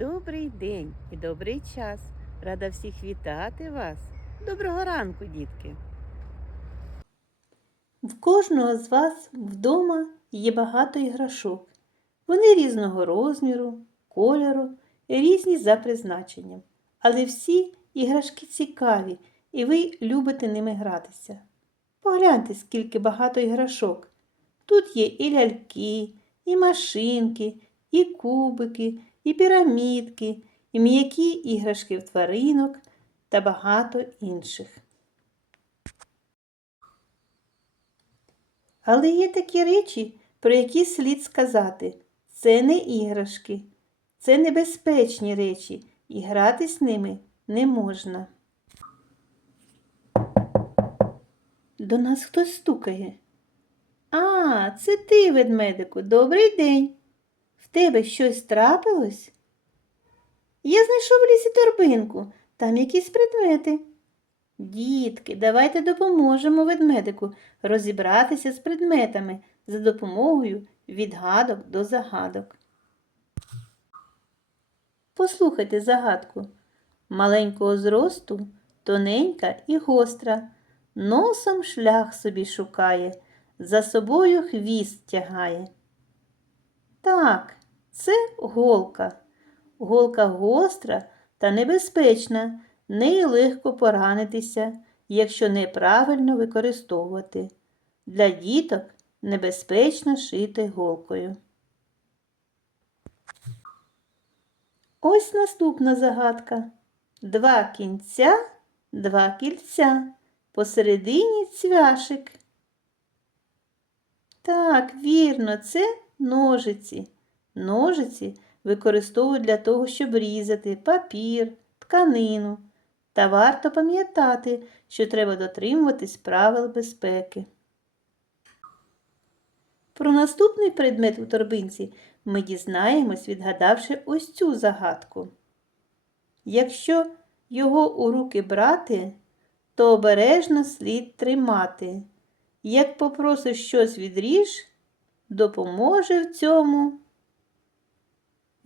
Добрий день і добрий час. Рада всіх вітати вас. Доброго ранку, дітки. В кожного з вас вдома є багато іграшок. Вони різного розміру, кольору різні за призначенням. Але всі іграшки цікаві, і ви любите ними гратися. Погляньте, скільки багато іграшок. Тут є і ляльки, і машинки, і кубики, і пірамідки, і м'які іграшки в тваринок та багато інших. Але є такі речі, про які слід сказати. Це не іграшки, це небезпечні речі, і грати з ними не можна. До нас хтось стукає. А, це ти, ведмедику, добрий день. В тебе щось трапилось? Я знайшов в лісі торбинку, там якісь предмети. Дітки, давайте допоможемо ведмедику розібратися з предметами за допомогою відгадок до загадок. Послухайте загадку. Маленького зросту, тоненька і гостра, носом шлях собі шукає, за собою хвіст тягає. Так, це голка. Голка гостра та небезпечна, нею легко поранитися, якщо неправильно використовувати. Для діток небезпечно шити голкою. Ось наступна загадка. Два кінця, два кільця, посередині цвяшик. Так, вірно, це ножиці. Ножиці використовують для того, щоб різати папір, тканину. Та варто пам'ятати, що треба дотримуватись правил безпеки. Про наступний предмет у торбинці ми дізнаємось, відгадавши ось цю загадку. Якщо його у руки брати, то обережно слід тримати. Як попросиш щось відріж, допоможе в цьому.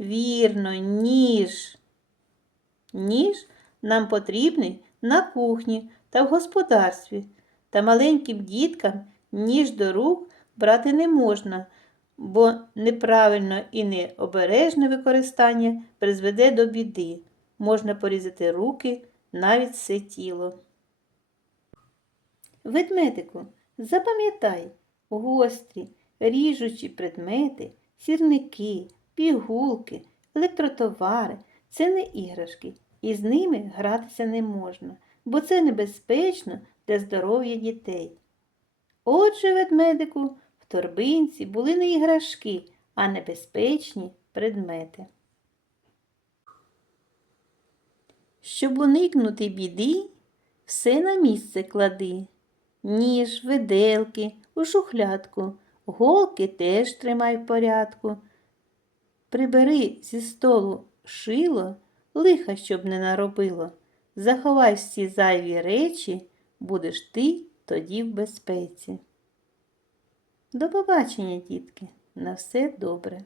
Вірно, ніж. Ніж нам потрібний на кухні та в господарстві, та маленьким діткам ніж до рук брати не можна, бо неправильно і необережне використання призведе до біди. Можна порізати руки, навіть все тіло. Ведмедику, запам'ятай, гострі, ріжучі предмети, сірники, пігулки, електротовари це не іграшки, і з ними гратися не можна, бо це небезпечно для здоров'я дітей. Отже, ведмедику, в торбинці були не іграшки, а небезпечні предмети. Щоб уникнути біди, все на місце клади. Ніж, виделки, у шухлядку, голки теж тримай в порядку. Прибери зі столу шило, лиха, щоб не наробило. Заховай всі зайві речі, будеш ти тоді в безпеці. До побачення, дітки, на все добре.